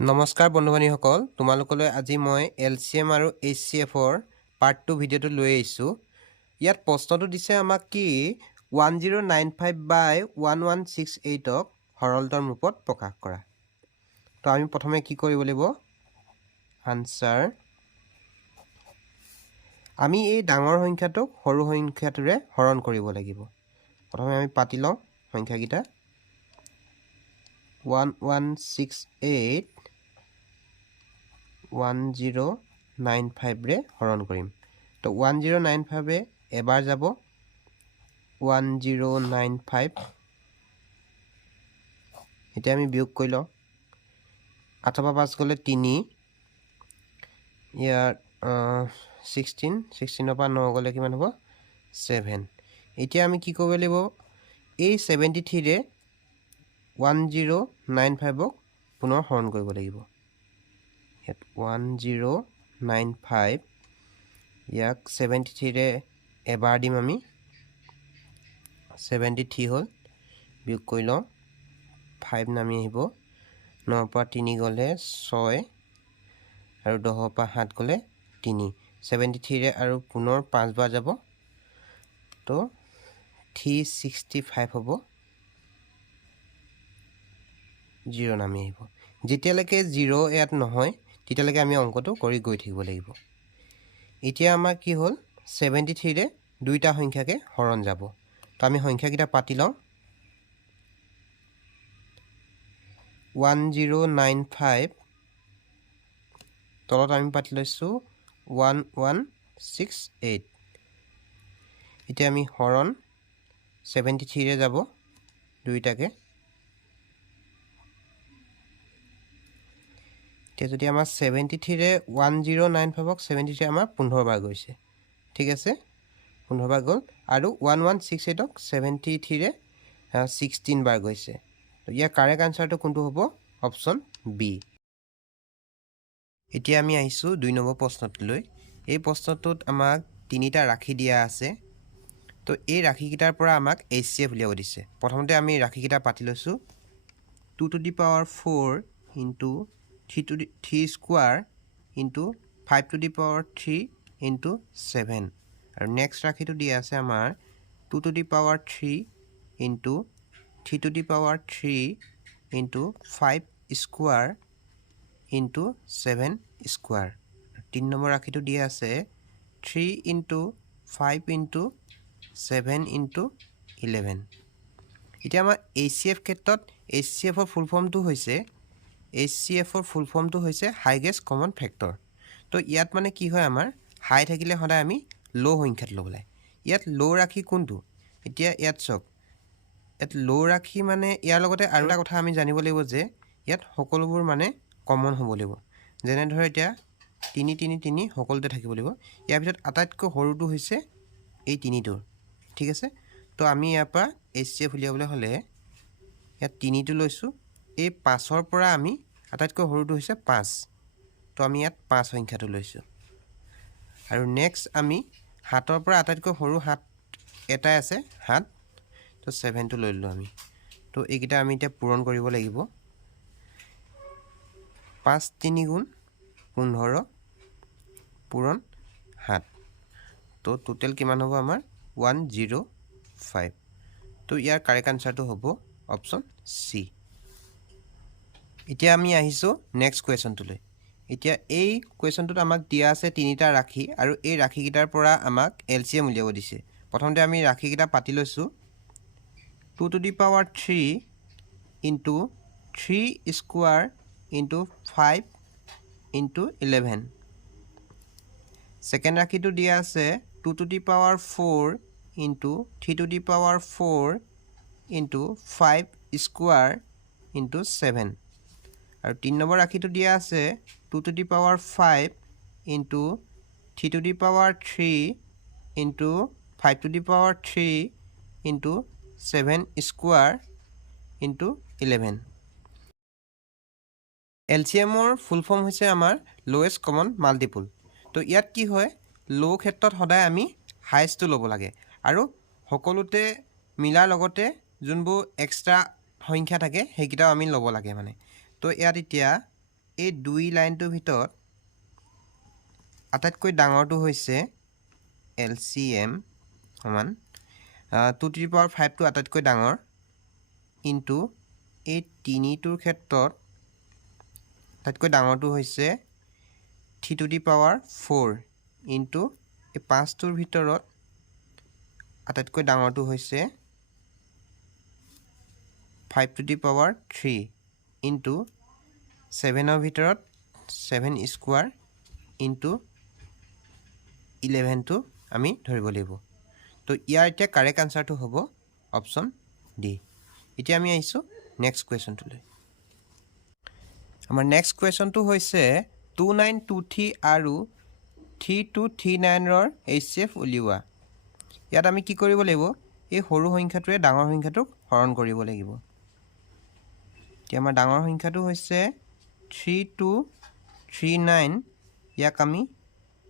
নমস্কাৰ বন্ধু-বান্ধৱীসকল, তোমালোকলৈ আজি মই LCM আৰু HCFৰ পাৰ্ট 2 ভিডিঅ'টো লৈ আহিছোঁ। ইয়াত প্ৰশ্নটো দিছে আমাক কি 1095/1168ক সৰলতৰ ৰূপত প্ৰকাশ কৰা। তো আমি প্ৰথমে কি কৰিব লাগিব? আনসাৰ আমি এই ডাঙৰ সংখ্যাটোক সৰু সংখ্যাটোৰে হৰণ কৰিব লাগিব। প্ৰথমে আমি পাতি লওঁ সংখ্যাকেইটা 1168 1095 ৰে হৰণ কৰিম। তো 1095 এবাৰ যাব 1095। এতিয়া আমি বিয়োগ কৰি লওঁ 8 পৰা 5 গ'লে 3, ইয়াৰ 16 পৰা 9 গ'লে কিমান হ'ব 7। এতিয়া আমি কি কৰিব লাগিব? এই 73 ৰে 1095ক পুনৰ হৰণ কৰিব লাগিব। 1095 ইয়াক 73 ৰে এবাৰ দিম আমি 73 হ'ল, বিয়োগ কৰি লওঁ 5 নামি আহিব, 9 পৰা 3 গ'লে 6 আৰু 10 পৰা 7 গ'লে 3। 73 ৰে আৰু পুনৰ 5 বাৰ যাব, তো 365 হ'ব, 0 নামি আহিব। যেতিয়ালৈকে 0 ইয়াত নহয় তেতিয়ালৈকে আমি অংকটো কৰি গৈ থাকিব লাগিব। এতিয়া আমাৰ কি হ'ল 73 ৰে দুইটা সংখ্যাকে হৰণ যাব। তো আমি সংখ্যাকেইটা পাতি লওঁ 1095 তলত আমি পাতি লৈছোঁ 1168। এতিয়া আমি হৰণ 73 ৰে যাব দুইটাকে। এতিয়া যদি আমাৰ 73 ৰে 1095ক 73 আমাৰ 15 বাৰ গৈছে, ঠিক আছে 15 বাৰ গ'ল, আৰু 1168ক 73 ৰে 16 বাৰ গৈছে। তো ইয়াৰ কাৰেক্ট আনসাৰটো কোনটো হ'ব? Option B. এতিয়া আমি আহিছোঁ 2 নম্বৰ প্ৰশ্নটোলৈ। এই প্ৰশ্নটোত আমাক 3টা ৰাশি দিয়া আছে। তো এই ৰাশিকেইটাৰ পৰা আমাক HCF উলিয়াব দিছে। প্ৰথমতে আমি ৰাশিকেইটা পাতি লৈছোঁ 2 to the power 4 into 3 square into 5 to the power 3 into 7। আৰু নেক্সট ৰাশিটো দিয়া আছে আমাৰ 2 to the power 3 into 3 to the power 3 into 5 square into 7 square। 3 number ৰাশিটো দিয়া আছে 3 into 5 into 7 into 11। এতিয়া আমাৰ HCF ক্ষেত্ৰত HCFৰ ফুল ফৰ্মটো হৈছে হাইগেষ্ট কমন ফেক্টৰ। তো ইয়াত মানে কি হয়, আমাৰ হাই থাকিলে সদায় আমি ল' সংখ্যাত ল'ব লাগে। ইয়াত ল' ৰাশি কোনটো? এতিয়া ইয়াত চাওক, ইয়াত ল' ৰাশি মানে ইয়াৰ লগতে আৰু এটা কথা আমি জানিব লাগিব যে ইয়াত সকলোবোৰ মানে কমন হ'ব লাগিব। যেনে ধৰ এতিয়া 3 3 3 সকলোতে থাকিব লাগিব। ইয়াৰ ভিতৰত আটাইতকৈ সৰুটো হৈছে এই 3টোৰ, ঠিক আছে। তো আমি ইয়াৰ পৰা HCF উলিয়াবলৈ হ'লে ইয়াত 3টো লৈছোঁ, এই 5ৰ পৰা আমি আটাইতকৈ সৰুটো হৈছে 5, তো আমি ইয়াত 5 সংখ্যাটো লৈছোঁ। আৰু নেক্সট আমি 7ৰ পৰা আটাইতকৈ সৰু 7 এটাই আছে 7, তো 7টো লৈ ল'লোঁ আমি। তো এইকেইটা আমি এতিয়া পূৰণ কৰিব লাগিব। 5 3 গুণ 15 পূৰণ 7, তো টোটেল কিমান হ'ব আমাৰ 105। তো ইয়াৰ কাৰেক্ট আনসাৰটো হ'ব অপশ্যন চি। এতিয়া আমি আহিছোঁ নেক্সট কুৱেশ্যনটোলৈ। এতিয়া এই কুৱেশ্যনটোত আমাক দিয়া আছে 3টা ৰাশি, আৰু এই ৰাশিকেইটাৰ পৰা আমাক LCM উলিয়াব দিছে। প্ৰথমতে আমি ৰাশিকেইটা পাতি লৈছোঁ 2 to the power 3 into 3 square into 5 into 11। Second ৰাশিটো দিয়া আছে 2 to the power 4 into 3 to the power 4 into 5 square into 7। আৰু 3 নম্বৰ ৰাশিটো দিয়া আছে 2 to the power 5 into 3 to the power 3 into 5 to the power 3 into 7 square into 11। LCMৰ full form হৈছে আমাৰ lowest common multiple. তো ইয়াত কি হয়, ল' ক্ষেত্ৰত সদায় আমি হাইষ্টটো ল'ব লাগে, আৰু সকলোতে মিলাৰ লগতে যোনবোৰ এক্সট্ৰা সংখ্যা থাকে সেইকেইটাও আমি ল'ব লাগে মানে। তো ইয়াত এতিয়া এই দুই লাইনটোৰ ভিতৰত আটাইতকৈ ডাঙৰটো হৈছে LCM সমান 2 to the power 5 টো আটাইতকৈ ডাঙৰ ইনটু এই তিনিটোৰ ক্ষেত্ৰত আটাইতকৈ ডাঙৰটো হৈছে 3 to the power 4 ইনটু এই 5টোৰ ভিতৰত আটাইতকৈ ডাঙৰটো হৈছে 5 to the power 3 ইনটু 7ৰ ভিতৰত 7 স্কোয়াৰ ইনটু 11 টো আমি ধৰিব লাগিব তো ইয়াৰ এতিয়া কাৰেক্ট আনসাৰটো হ'ব অপচন ডি এতিয়া আমি আহিছো নেক্সট কোৱেশ্যনটোলৈ আমাৰ নেক্সট কোৱেশ্যনটো হৈছে 2923 আৰু 3239 ৰ HCF উলিওৱা ইয়াত আমি কি কৰিব লাগিব এই সৰু সংখ্যাটোৱে ডাঙৰ সংখ্যাটোক হৰণ কৰিব লাগিব এতিয়া আমাৰ ডাঙৰ সংখ্যাটো হৈছে 3239 ইয়াক আমি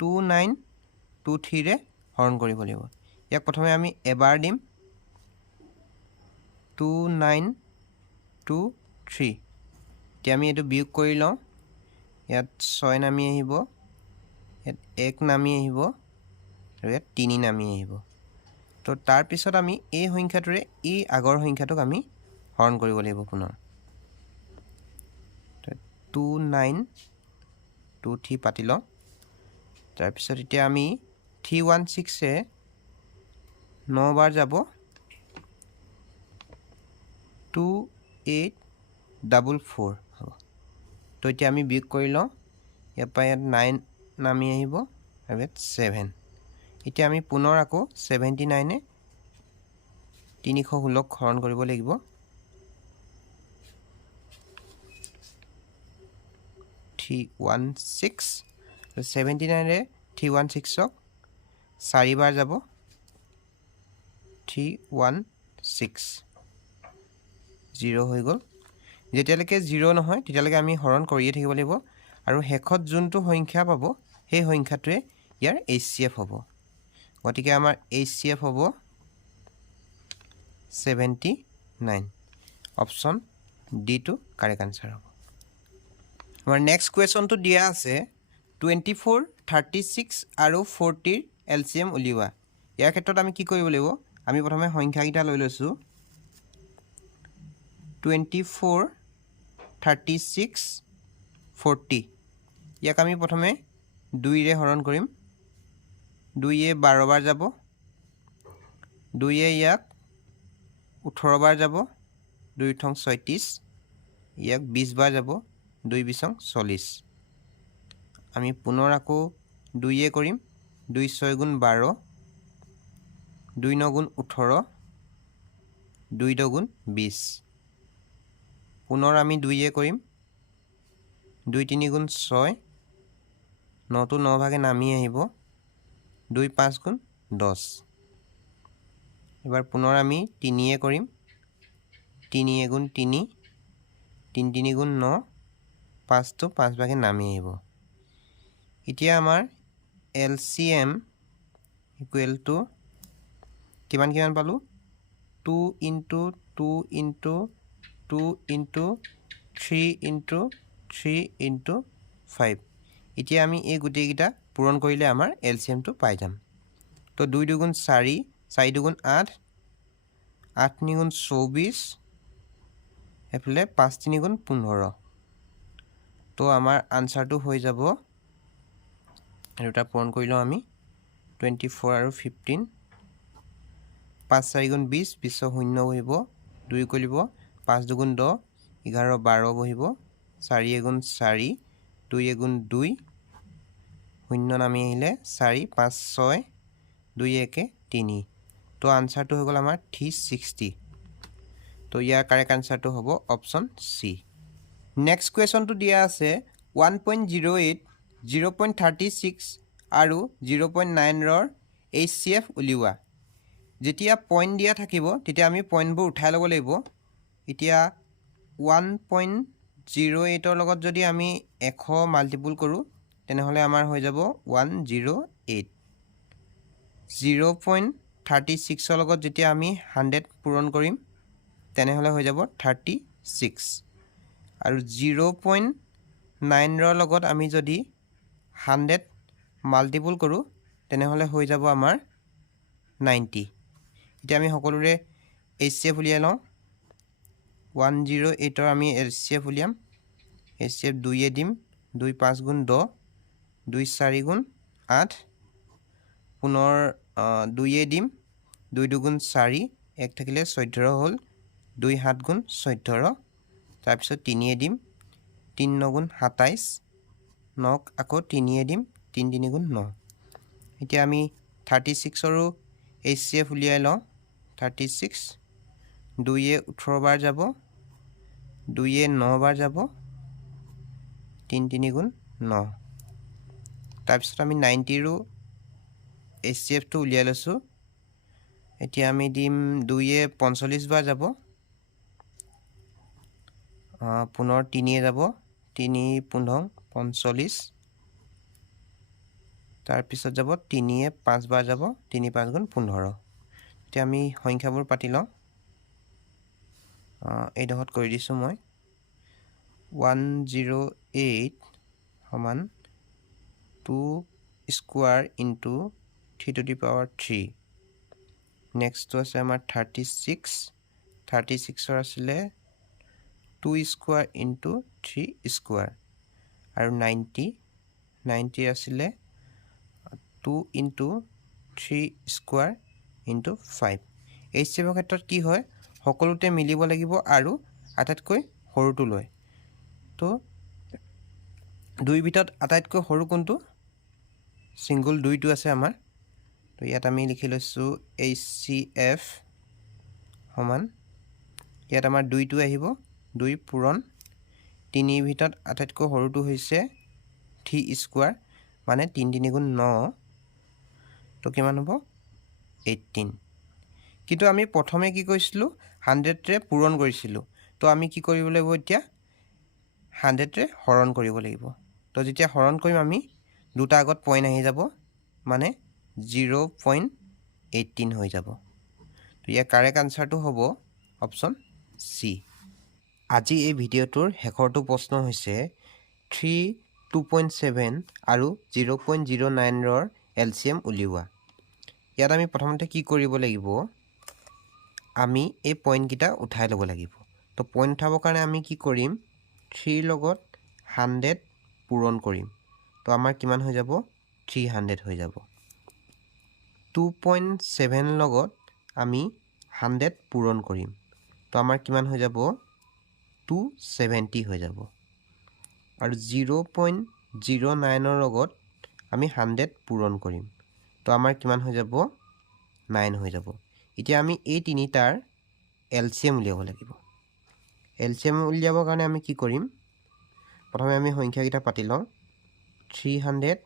2923 ৰে হৰণ কৰিব লাগিব ইয়াক প্ৰথমে আমি এবাৰ দিম 2923 এতিয়া আমি এটো বিয়োগ কৰি লওঁ ইয়াত 6 নামি আহিব ইয়াত 1 নামি আহিব আৰু ইয়াত 3 নামি আহিব তো তাৰ পিছত আমি এই সংখ্যাটোৰে এই আগৰ সংখ্যাটোক আমি হৰণ কৰিব লাগিব পুনৰ 2923 পাতি লওঁ তাৰ পিছত এতিয়া আমি 316 এ 9 বাৰ যাব 2844 হ'ব তো এতিয়া আমি বিয়োগ কৰি লওঁ ইয়াৰ পৰা ইয়াত 9 নামি আহিব আৰু ইয়াত 7 এতিয়া আমি পুনৰ আকৌ 79 এ 316 হৰণ কৰিব লাগিব 316 79 ৰে 316 4 বাৰ যাব 316 0 হৈ গ'ল যেতিয়ালৈকে 0 নহয় তেতিয়ালৈকে আমি হৰণ কৰিয়ে থাকিব লাগিব আৰু হেকত যোনটো সংখ্যা পাব সেই সংখ্যাটোৱে ইয়াৰ HCF হ'ব গতিকে আমাৰ HCF হ'ব 79 option D to correct answer হ'ব আমাৰ নেক্সট কোৱেশ্যনটো দিয়া আছে 24 36 আৰু 40 ৰ LCM উলিওৱা ইয়াৰ ক্ষেত্ৰত আমি কি কৰিব লাগিব আমি প্ৰথমে সংখ্যাকেইটা লৈ লৈছো 24 36 40 ইয়াক আমি প্ৰথমে 2 ৰে হৰণ কৰিম 2 এ 12 বাৰ যাব 2 এ ইয়াক 18 বাৰ যাব 2 থং 36 ইয়াক 20 বাৰ যাব 2 বিছং 40 আমি পুনৰ আকৌ 2 এ কৰিম 2 6 গুণ 12 2 9 গুণ 18 2 2 গুণ 20 পুনৰ আমি 2 এ কৰিম 2 3 গুণ 6 9 তো 9 ভাগে নামি আহিব 2 5 গুণ 10 এবাৰ পুনৰ আমি 3 এ কৰিম 3 এ গুণ 3 3 3 গুণ 9 5 তো 5 ভাগে নামি আহিব এতিয়া আমাৰ LCM ইকুৱেল টু কিমান কিমান পালো 2 into 2 into 2 into 3 into 3 into 5 এতিয়া আমি এই গুটেইকিটা পূৰণ কৰিলে আমাৰ LCM টো পাই যাম তো 2 2 গুণ 4 4 2 গুণ 8 8 3 গুণ 24 এফালে 5 3 গুণ 15 তো আমাৰ আনসাৰটো হৈ যাব এটা পূৰণ কৰিলো আমি 24 আৰু 15 5 4 গুণ 20 20 শূন্য বহিব 2 কৰিব 5 2 গুণ 10 11 12 বহিব 4 গুণ 4 2 গুণ 2 শূন্য নামি আহিলে 4 5 6 2 1 3 তো আনসাৰটো হৈ গ'ল আমাৰ 360 তো ইয়াৰ কাৰেক্ট আনসাৰটো হ'ব অপচন সি নেক্সট কোৱেশ্যনটো দিয়া আছে 1.08 0.36 আৰু 0.9 ৰ HCF উলিওৱা যেতিয়া পইণ্ট দিয়া থাকিব তেতিয়া আমি পইণ্টবোৰ উঠাই ল'ব লাগিব এতিয়া 1.08 ৰ লগত যদি আমি 100 মাল্টিপুল কৰো তেনেহলে আমাৰ হৈ যাব 108 0.36 ৰ লগত যেতিয়া আমি 100 পূৰণ কৰিম তেনেহলে হৈ যাব 36 আৰু 9ৰ লগত আমি যদি 100 মাল্টিপুল কৰোঁ তেনেহ'লে হৈ যাব আমাৰ 90। এতিয়া আমি সকলোৰে HCF উলিয়াই লওঁ। 108ৰ আমি HCF উলিয়াম। HCF 2 দিম, 2 5 গুণ 10, 2 4 গুণ 8, পুনৰ 2 দিম, 2 2 গুণ 4, 1 থাকিলে 14 হ'ল, 2 7 গুণ 14, তাৰপিছত 3 দিম, 3 9 গুণ 27, 9 আকৌ 3 দিম, 3 3 গুণ 9। এতিয়া আমি 36ৰো HCF উলিয়াই লওঁ। 36 2 18 বাৰ যাব, 2 9 বাৰ যাব, 3 3 গুণ 9। তাৰপিছত আমি 90ৰো HCFটো উলিয়াই লৈছোঁ। এতিয়া আমি দিম 2 45 বাৰ যাব, পুনৰ 3 যাব, 3 15 45, তাৰপিছত যাব 3 5 বাৰ যাব, 3 5 গুণ 15। এতিয়া আমি সংখ্যাবোৰ পাতি লওঁ। এইডোখৰত কৰি দিছোঁ মই। 108 সমান 2 square into 3 to the power 3। নেক্সটটো আছে আমাৰ 36। 36ৰ আছিলে 2 স্কোৱাৰ ইনটু 3 স্কোৱাৰ। আৰু 90 আছিলে 2 ইনটু 3 স্কোৱাৰ ইনটু 5। HCFৰ ক্ষেত্ৰত কি হয়, সকলোতে মিলিব লাগিব আৰু আটাইতকৈ সৰুটো লয়। তো 2ৰ ভিতৰত আটাইতকৈ সৰু কোনটো? ছিংগুল 2টো আছে আমাৰ। তো ইয়াত আমি লিখি লৈছোঁ HCF সমান, ইয়াত আমাৰ 2টো আহিব, 2 পূৰণ 3ৰ ভিতৰত আটাইতকৈ সৰুটো হৈছে 3 স্কোৱাৰ, মানে 3 3 গুণ 9। তো কিমান হ'ব? 18। কিন্তু আমি প্ৰথমে কি কৰিছিলোঁ? 100ৰে পূৰণ কৰিছিলোঁ। তো আমি কি কৰিব লাগিব এতিয়া? 100ৰে হৰণ কৰিব লাগিব। তো যেতিয়া হৰণ কৰিম আমি দুটা আগত পইণ্ট আহি যাব, মানে 0.18 হৈ যাব। তো ইয়াৰ কাৰেক্ট আনচাৰটো হ'ব অপশ্যন চি। আজি এই ভিডিঅ'টোৰ শেষৰটো প্ৰশ্ন হৈছে 3 2.7 আৰু 0.09ৰ LCM উলিওৱা। ইয়াত আমি প্ৰথমতে কি কৰিব লাগিব? আমি এই পইণ্টকেইটা উঠাই ল'ব লাগিব। তো পইণ্ট উঠাবৰ কাৰণে আমি কি কৰিম? 3ৰ লগত 100 পূৰণ কৰিম। তো আমাৰ কিমান হৈ যাব? 300 হৈ যাব। 2.7 লগত আমি 100 পূৰণ কৰিম। তো আমাৰ কিমান হৈ যাব? 270 হৈ যাব। আৰু 0.09ৰ লগত আমি 100 পূৰণ কৰিম। তো আমাৰ কিমান হৈ যাব? 9 হৈ যাব। এতিয়া আমি এই তিনিটাৰ LCM উলিয়াব লাগিব। LCM উলিয়াবৰ কাৰণে আমি কি কৰিম? প্ৰথমে আমি সংখ্যাকেইটা পাতি লওঁ। 300,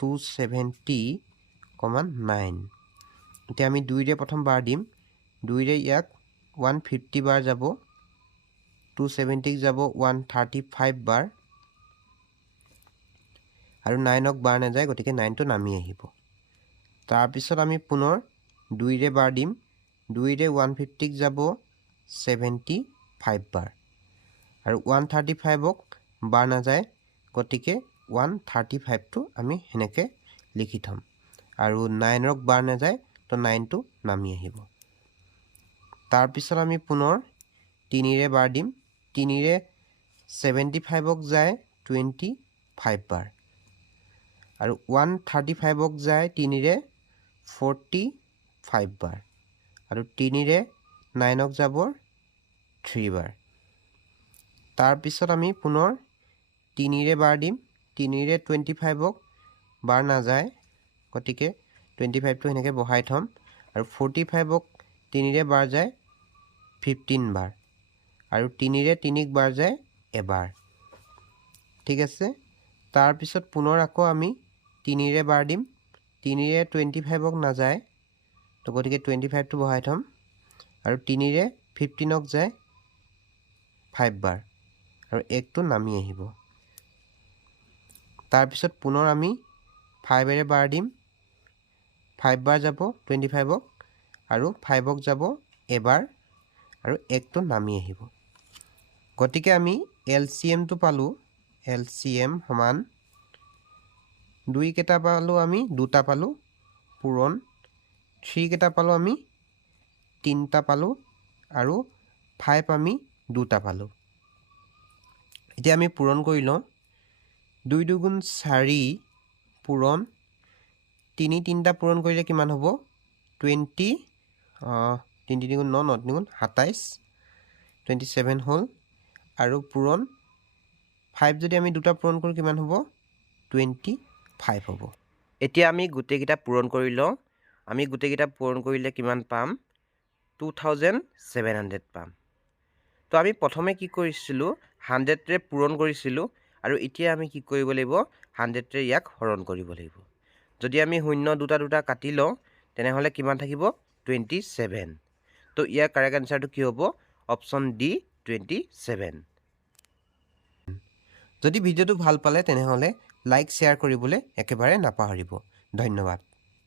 270, 9। এতিয়া আমি 2ৰে প্ৰথম বাৰ দিম। 2ৰে ইয়াক 150 বাৰ যাব, 270 যাব 135 বাৰ, আৰু 9ক বাৰ নাযায়, গতিকে 9টো নামি আহিব। তাৰপিছত আমি পুনৰ 2ৰে বাৰ দিম। 2ৰে 150 যাব 75 বাৰ, আৰু 135ক বাৰ নাযায়, গতিকে 135টো আমি সেনেকৈ লিখি থ'ম। আৰু 9ক বাৰ নাযায়, তো 9টো নামি আহিব। তাৰপিছত আমি পুনৰ 3ৰে বাৰ দিম। 3ৰে 75ক যায় 25 বাৰ, আৰু 135ক যায় 3ৰে 45 বাৰ, আৰু 3ৰে 9ক যাব 3 বাৰ। তাৰপিছত আমি পুনৰ 3ৰে বাৰ দিম। 3ৰে 25ক বাৰ নাযায়, গতিকে 25টো সেনেকৈ বহাই থ'ম। আৰু 45ক 3ৰে বাৰ যায় 15 বাৰ, আৰু 3ৰে 3ক বাৰ যায় এবাৰ। ঠিক আছে। তাৰপিছত পুনৰ আকৌ আমি 3ৰে বাৰ দিম। 3ৰে 25ক নাযায়, তো গতিকে 25টো বহাই থ'ম। আৰু 3ৰে 15ক যায় 5 বাৰ, আৰু 1টো নামি আহিব। তাৰপিছত পুনৰ আমি 5ৰে বাৰ দিম। 5 বাৰ যাব 25ক, আৰু 5ক যাব এবাৰ, আৰু 1টো নামি আহিব। গতিকে আমি LCMটো পালোঁ LCM সমান 2 কেইটা পালোঁ আমি 2টা পালোঁ পূৰণ 3 কেইটা পালোঁ আমি 3টা পালোঁ আৰু 5 আমি 2টা পালোঁ এতিয়া আমি পূৰণ কৰি লওঁ 2 2 4 পূৰণ 3 3টা পূৰণ কৰিলে কিমান হ'ব 20 3 3 9 9 3 27 27 হ'ল আৰু পূৰণ 5 যদি আমি 2টা পূৰণ কৰোঁ কিমান হ'ব 25 হ'ব এতিয়া আমি গোটেইকেইটা পূৰণ কৰি লওঁ আমি গোটেইকেইটা পূৰণ কৰিলে কিমান পাম 2700 পাম তো আমি প্ৰথমে কি কৰিছিলোঁ 100ৰে পূৰণ কৰিছিলোঁ আৰু এতিয়া আমি কি কৰিব লাগিব 100ৰে ইয়াক হৰণ কৰিব লাগিব যদি আমি শূন্য দুটা দুটা কাটি লওঁ তেনেহ'লে কিমান থাকিব 27 তো ইয়াৰ কাৰেক্ট আনসাৰটো কি হ'ব অপশ্যন ডি 27 যদি ভিডিঅ'টো ভাল পালে তেনেহ'লে লাইক শ্বেয়াৰ কৰিবলৈ একেবাৰে নাপাহৰিব ধন্যবাদ